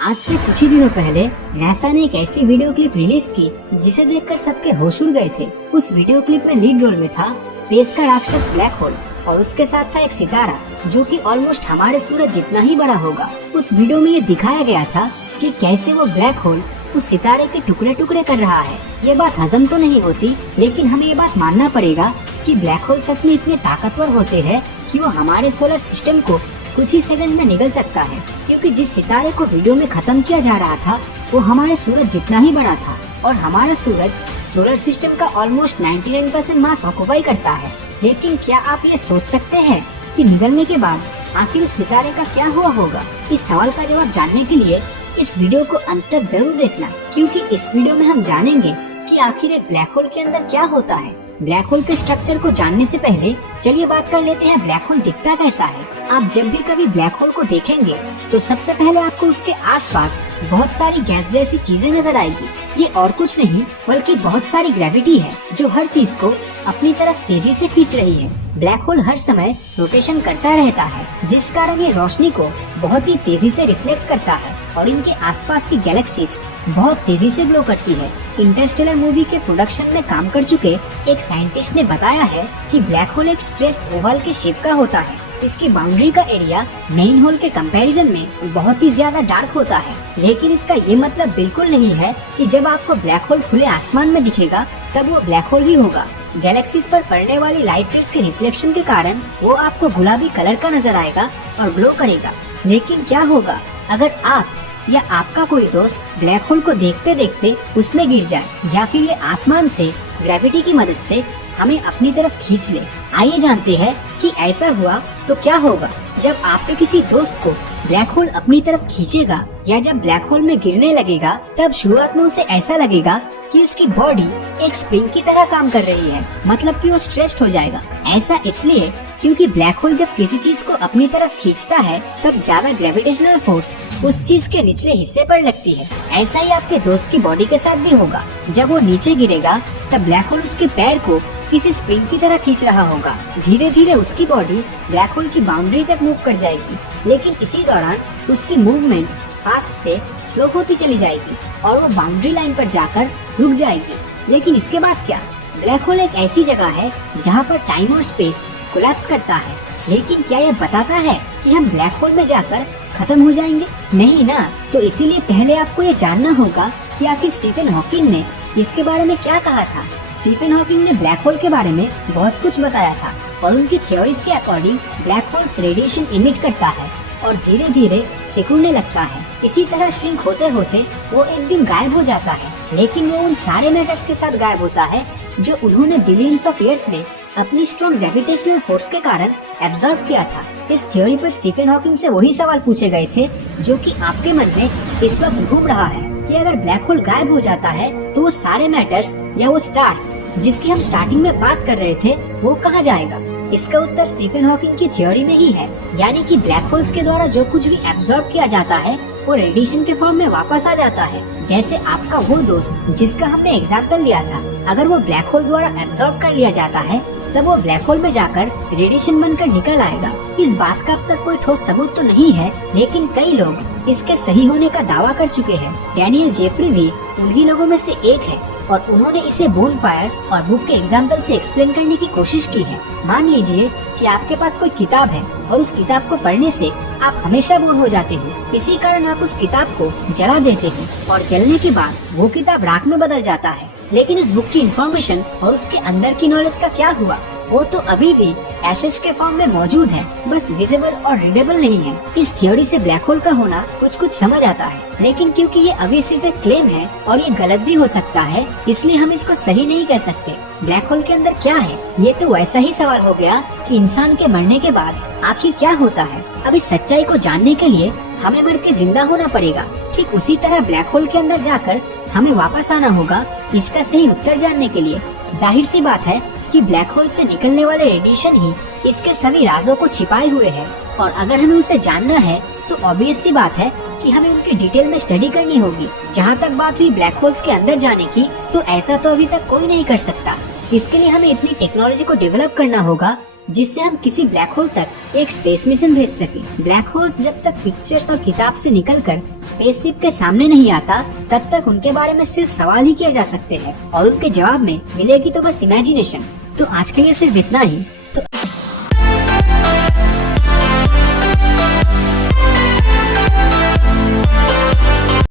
आज से कुछ ही दिनों पहले नासा ने एक ऐसी वीडियो क्लिप रिलीज की जिसे देखकर सबके होश उड़ गए थे। उस वीडियो क्लिप में लीड रोल में था स्पेस का राक्षस ब्लैक होल और उसके साथ था एक सितारा जो कि ऑलमोस्ट हमारे सूरज जितना ही बड़ा होगा। उस वीडियो में ये दिखाया गया था कि कैसे वो ब्लैक होल उस सितारे के टुकड़े टुकड़े कर रहा है। ये बात हजम तो नहीं होती, लेकिन हमें ये बात मानना पड़ेगा कि ब्लैक होल सच में इतने ताकतवर होते हैं कि वो हमारे सोलर सिस्टम को कुछ ही सेकंड में निगल सकता है। क्योंकि जिस सितारे को वीडियो में खत्म किया जा रहा था वो हमारे सूरज जितना ही बड़ा था और हमारा सूरज सोलर सिस्टम का ऑलमोस्ट 99% मास ऑक्युपाई करता है। लेकिन क्या आप ये सोच सकते हैं कि निगलने के बाद आखिर उस सितारे का क्या हुआ होगा? इस सवाल का जवाब जानने के लिए इस वीडियो को अंत तक जरूर देखना, क्योंकि इस वीडियो में हम जानेंगे कि आखिर एक ब्लैक होल के अंदर क्या होता है। ब्लैक होल के स्ट्रक्चर को जानने से पहले चलिए बात कर लेते हैं ब्लैक होल दिखता कैसा है। आप जब भी कभी ब्लैक होल को देखेंगे तो सबसे पहले आपको उसके आसपास बहुत सारी गैस जैसी चीजें नजर आएगी। ये और कुछ नहीं बल्कि बहुत सारी ग्रेविटी है जो हर चीज को अपनी तरफ तेजी से खींच रही है। ब्लैक होल हर समय रोटेशन करता रहता है, जिस कारण ये रोशनी को बहुत ही तेजी से रिफ्लेक्ट करता है और इनके आसपास की गैलेक्सीज बहुत तेजी से ग्लो करती है। इंटरस्टेलर मूवी के प्रोडक्शन में काम कर चुके एक साइंटिस्ट ने बताया है कि ब्लैक होल एक स्ट्रेच्ड ओवल के शेप का होता है। इसकी बाउंड्री का एरिया मेन होल के कंपैरिजन में बहुत ही ज्यादा डार्क होता है। लेकिन इसका ये मतलब बिल्कुल नहीं है कि जब आपको ब्लैक होल खुले आसमान में दिखेगा तब वो ब्लैक होल ही होगा। गैलेक्सीज पर पड़ने वाली लाइट रेज के रिफ्लेक्शन के कारण वो आपको गुलाबी कलर का नजर आएगा और ग्लो करेगा। लेकिन क्या होगा अगर आप या आपका कोई दोस्त ब्लैक होल को देखते देखते उसमें गिर जाए या फिर ये आसमान से ग्रेविटी की मदद से हमें अपनी तरफ खींच ले? आइए जानते हैं कि ऐसा हुआ तो क्या होगा। जब आपके किसी दोस्त को ब्लैक होल अपनी तरफ खींचेगा या जब ब्लैक होल में गिरने लगेगा तब शुरुआत में उसे ऐसा लगेगा कि उसकी बॉडी एक स्प्रिंग की तरह काम कर रही है, मतलब कि वो स्ट्रेस्ड हो जाएगा। ऐसा इसलिए क्योंकि ब्लैक होल जब किसी चीज को अपनी तरफ खींचता है तब ज्यादा ग्रेविटेशनल फोर्स उस चीज के निचले हिस्से पर लगती है। ऐसा ही आपके दोस्त की बॉडी के साथ भी होगा। जब वो नीचे गिरेगा तब ब्लैक होल उसके पैर को किसी स्प्रिंग की तरह खींच रहा होगा। धीरे धीरे उसकी बॉडी ब्लैक होल की बाउंड्री तक मूव कर जाएगी, लेकिन इसी दौरान उसकी मूवमेंट फास्ट से स्लो होती चली जाएगी और वो बाउंड्री लाइन पर जाकर रुक जाएगी। लेकिन इसके बाद क्या? ब्लैक होल एक ऐसी जगह है जहाँ पर टाइम और स्पेस कोलैप्स करता है। लेकिन क्या यह बताता है कि हम ब्लैक होल में जाकर खत्म हो जाएंगे? नहीं ना। तो इसीलिए पहले आपको ये जानना होगा कि आखिर स्टीफन हॉकिंग ने इसके बारे में क्या कहा था। स्टीफन हॉकिंग ने ब्लैक होल के बारे में बहुत कुछ बताया था और उनकी थ्योरीज के according black holes radiation emit करता है और धीरे धीरे सिकुड़ने लगता है। इसी तरह श्रिंक होते होते वो एक दिन गायब हो जाता है, लेकिन वो उन सारे मैटर्स के साथ गायब होता है जो उन्होंने बिलियंस ऑफ ईयर्स में अपनी स्ट्रॉन्ग ग्रेविटेशनल फोर्स के कारण एब्जॉर्ब किया था। इस थ्योरी पर स्टीफन हॉकिंग से वही सवाल पूछे गए थे जो कि आपके मन में इस वक्त घूम रहा है कि अगर ब्लैक होल गायब हो जाता है तो वो सारे मैटर्स या वो स्टार्स जिसकी हम स्टार्टिंग में बात कर रहे थे वो कहाँ जाएगा? इसका उत्तर स्टीफन हॉकिंग की थ्योरी में ही है, यानी कि ब्लैक होल्स के द्वारा जो कुछ भी एब्जॉर्ब किया जाता है वो रेडिएशन के फॉर्म में वापस आ जाता है। जैसे आपका वो दोस्त जिसका हमने एग्जाम्पल लिया था, अगर वो ब्लैक होल द्वारा एब्जॉर्ब कर लिया जाता है तब वो ब्लैक होल में जाकर रेडिएशन बनकर निकल आएगा। इस बात का अब तक कोई ठोस सबूत तो नहीं है, लेकिन कई लोग इसके सही होने का दावा कर चुके हैं। डैनियल जेफरी भी उन्हीं लोगों में से एक है और उन्होंने इसे बोनफायर और बुक के एग्जाम्पल से एक्सप्लेन करने की कोशिश की है। मान लीजिए कि आपके पास कोई किताब है और उस किताब को पढ़ने से आप हमेशा बोर हो जाते हो। इसी कारण आप उस किताब को जला देते हो और जलने के बाद वो किताब राख में बदल जाता है। लेकिन उस बुक की इन्फॉर्मेशन और उसके अंदर की नॉलेज का क्या हुआ? वो तो अभी भी एशेस के फॉर्म में मौजूद है, बस विजिबल और रीडेबल नहीं है। इस थ्योरी से ब्लैक होल का होना कुछ समझ आता है, लेकिन क्योंकि ये अभी सिर्फ एक क्लेम है और ये गलत भी हो सकता है, इसलिए हम इसको सही नहीं कह सकते। ब्लैक होल के अंदर क्या है? ये तो वैसा ही सवाल हो गया कि इंसान के मरने के बाद आखिर क्या होता है। अब इस सच्चाई को जानने के लिए हमें मर के जिंदा होना पड़ेगा। ठीक उसी तरह ब्लैक होल के अंदर जाकर हमें वापस आना होगा इसका सही उत्तर जानने के लिए। जाहिर सी बात है कि ब्लैक होल से निकलने वाले रेडिएशन ही इसके सभी राजों को छिपाए हुए है और अगर हमें उसे जानना है तो ऑब्वियस सी बात है कि हमें उनकी डिटेल में स्टडी करनी होगी। जहाँ तक बात हुई ब्लैक होल्स के अंदर जाने की, तो ऐसा तो अभी तक कोई नहीं कर सकता। इसके लिए हमें इतनी टेक्नोलॉजी को डेवलप करना होगा जिससे हम किसी ब्लैक होल तक एक स्पेस मिशन भेज सके। ब्लैक होल्स जब तक पिक्चर्स और किताब से निकलकर स्पेसशिप के सामने नहीं आता, तब तक उनके बारे में सिर्फ सवाल ही किए जा सकते हैं और उनके जवाब में मिलेगी तो बस इमेजिनेशन। तो आज के लिए सिर्फ इतना ही।